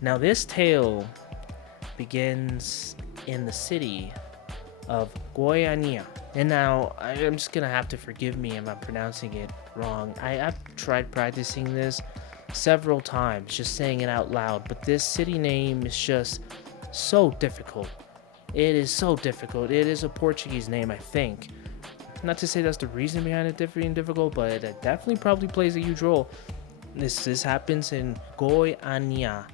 Now, this tale begins in the city of Goiânia. And now, I'm just gonna have to forgive me if I'm pronouncing it wrong. I've tried practicing this several times, just saying it out loud, but this city name is just so difficult. It is so difficult. It is a Portuguese name, I think. Not to say that's the reason behind it being difficult, but it definitely probably plays a huge role. This happens in Goiânia,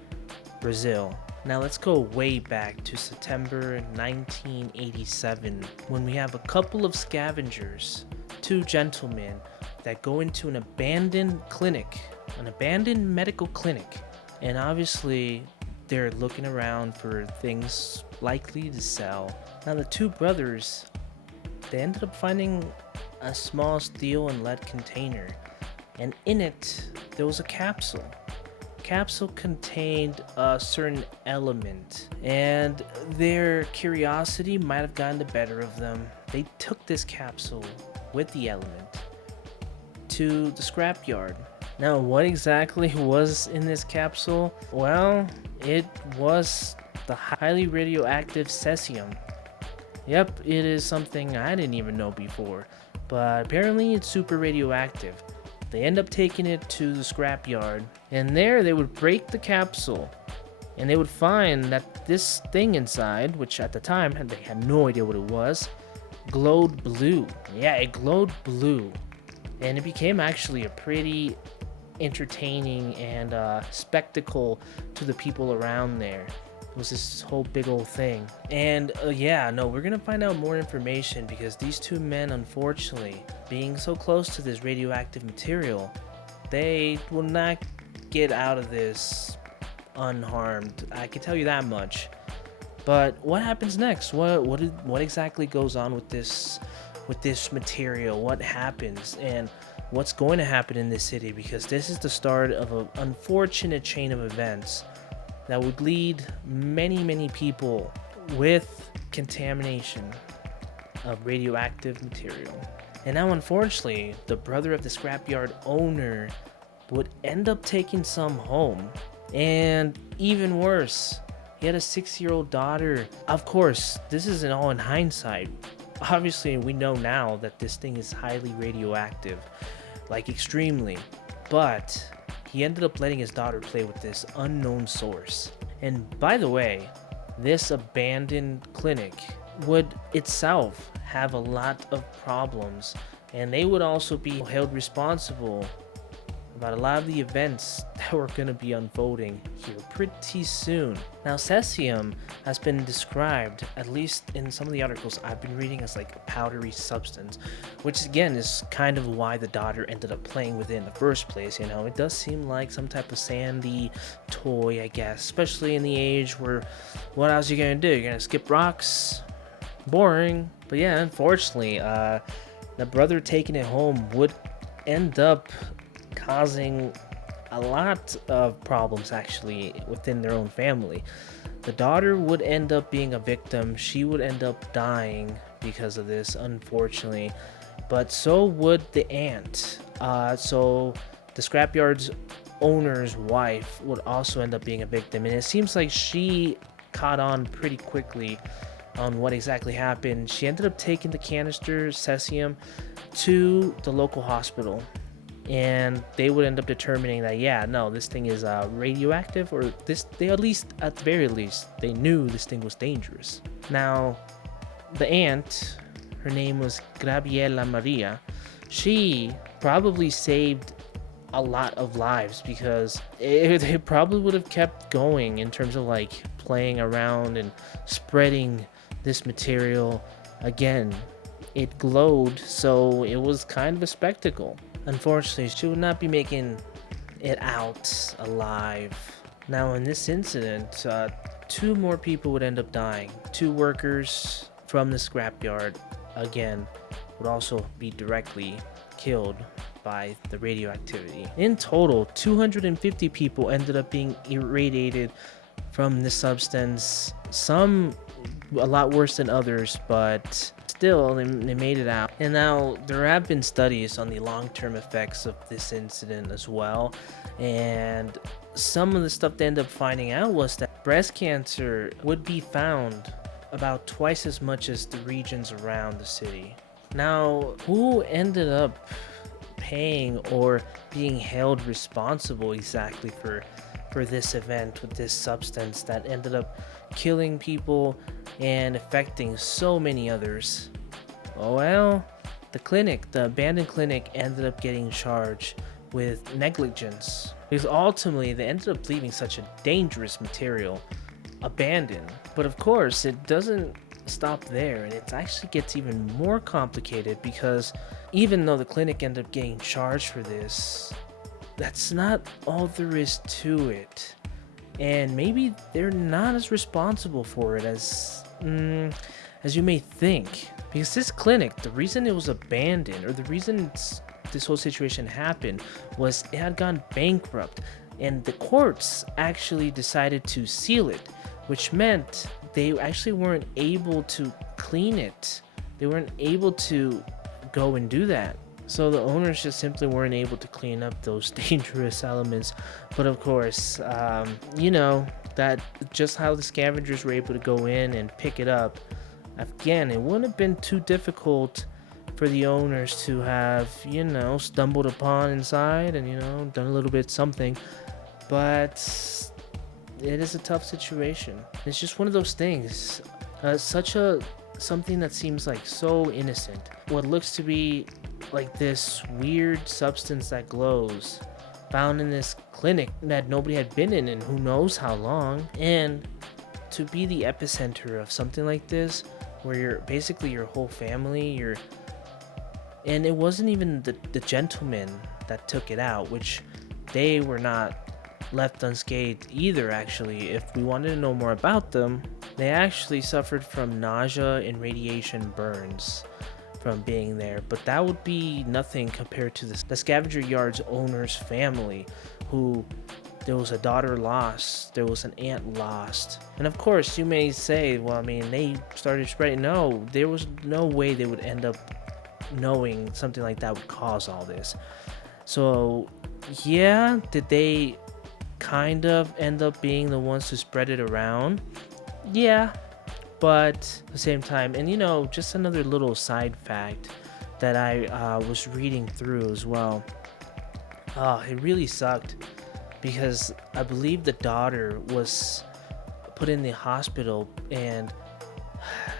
Brazil. Now let's go way back to September 1987 when we have a couple of scavengers, two gentlemen, that go into an abandoned clinic, an abandoned medical clinic. And obviously, they're looking around for things likely to sell. Now, the two brothers, they ended up finding a small steel and lead container, and in it, there was a capsule. Capsule contained a certain element, and their curiosity might have gotten the better of them. They took this capsule with the element to the scrapyard. Now, what exactly was in this capsule? Well, it was the highly radioactive cesium. Yep, it is something I didn't even know before, but apparently it's super radioactive. They end up taking it to the scrapyard, and there they would break the capsule, and they would find that this thing inside, which at the time they had no idea what it was, glowed blue. Yeah, it glowed blue, and it became actually a pretty entertaining and spectacle to the people around there. It was this whole big old thing. And we're gonna find out more information because these two men, unfortunately, being so close to this radioactive material, they will not get out of this unharmed. I can tell you that much. But what happens next? What exactly goes on with this material? What happens and what's going to happen in this city? Because this is the start of an unfortunate chain of events that would lead many people with contamination of radioactive material. And now, unfortunately, the brother of the scrapyard owner would end up taking some home. And even worse, he had a 6-year-old daughter. Of course, this isn't all in hindsight. Obviously, we know now that this thing is highly radioactive, like extremely. But he ended up letting his daughter play with this unknown source. And by the way, this abandoned clinic would itself have a lot of problems, and they would also be held responsible about a lot of the events that were going to be unfolding here pretty soon. Now, cesium has been described, at least in some of the articles I've been reading, as like a powdery substance, which again is kind of why the daughter ended up playing with it in the first place. You know, it does seem like some type of sandy toy, I guess, especially in the age where what else are you gonna do? You're gonna skip rocks? Boring. But yeah, unfortunately, the brother taking it home would end up causing a lot of problems actually within their own family. The daughter would end up being a victim. She would end up dying because of this, unfortunately. But so would the aunt. So the scrapyard's owner's wife would also end up being a victim. And it seems like she caught on pretty quickly on what exactly happened. She ended up taking the canister cesium to the local hospital, and they would end up determining that this thing is radioactive, or they at the very least they knew this thing was dangerous. Now, the aunt, her name was Gabriela Maria, she probably saved a lot of lives because it probably would have kept going in terms of like playing around and spreading this material. Again, it glowed, so it was kind of a spectacle. Unfortunately, she would not be making it out alive. Now, in this incident, 2 more people would end up dying. 2 workers from the scrapyard, again, would also be directly killed by the radioactivity. In total, 250 people ended up being irradiated from this substance. Some a lot worse than others, but still they made it out. And now there have been studies on the long-term effects of this incident as well, and some of the stuff they ended up finding out was that breast cancer would be found about twice as much as the regions around the city. Now, who ended up paying or being held responsible exactly for this event with this substance that ended up killing people and affecting so many others? Oh well, the abandoned clinic ended up getting charged with negligence because ultimately they ended up leaving such a dangerous material abandoned. But of course, it doesn't stop there, and it actually gets even more complicated because even though the clinic ended up getting charged for this, that's not all there is to it. And maybe they're not as responsible for it as you may think. Because this clinic, the reason it was abandoned, or the reason this whole situation happened, was it had gone bankrupt, and the courts actually decided to seal it, which meant they actually weren't able to clean it. They weren't able to go and do that. So the owners just simply weren't able to clean up those dangerous elements. But of course, that just how the scavengers were able to go in and pick it up. Again, it wouldn't have been too difficult for the owners to have, stumbled upon inside and, done a little bit something. But it is a tough situation. It's just one of those things. Something that seems like so innocent. What looks to be like this weird substance that glows, found in this clinic that nobody had been in who knows how long. And to be the epicenter of something like this, where you're basically your whole family, and it wasn't even the gentlemen that took it out, which they were not left unscathed either. Actually, if we wanted to know more about them, they actually suffered from nausea and radiation burns from being there, but that would be nothing compared to the scavenger yard's owner's family, who there was a daughter lost, there was an aunt lost. And of course, you may say, well, I mean, they started spreading. No, there was no way they would end up knowing something like that would cause all this. So, yeah, did they kind of end up being the ones to spread it around? Yeah, but at the same time, and just another little side fact that I was reading through as well. It really sucked because I believe the daughter was put in the hospital and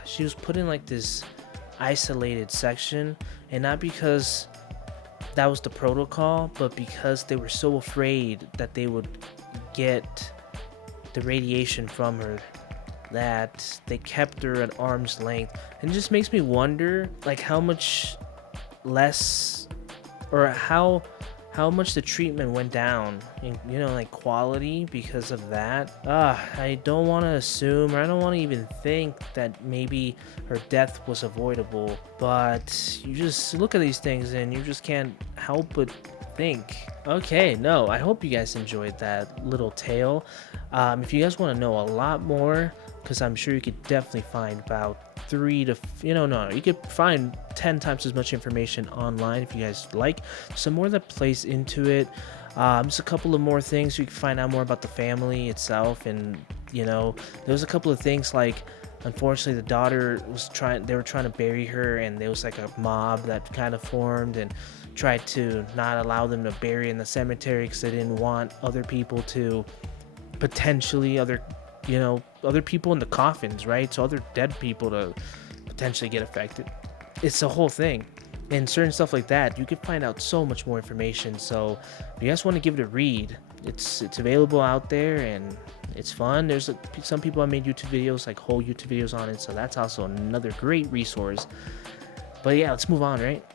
she was put in like this isolated section, and not because that was the protocol, but because they were so afraid that they would get the radiation from her, that they kept her at arm's length. And it just makes me wonder, like, how much less, or how much the treatment went down in, like, quality because of that. I don't want to assume, or I don't want to even think that maybe her death was avoidable, but you just look at these things and you just can't help but think. Okay, no, I hope you guys enjoyed that little tale. If you guys want to know a lot more, because I'm sure you could definitely find about you could find 10 times as much information online if you guys like. Some more that plays into it. Just a couple of more things. You can find out more about the family itself, and there was a couple of things like, unfortunately, the daughter they were trying to bury her, and there was like a mob that kind of formed and tried to not allow them to bury in the cemetery because they didn't want other people to potentially other people in the coffins, right? So other dead people to potentially get affected. It's a whole thing. And certain stuff like that, you can find out so much more information. So if you guys want to give it a read, it's available out there and it's fun. There's some people have made YouTube videos, like whole YouTube videos on it. So that's also another great resource. But yeah, let's move on, right?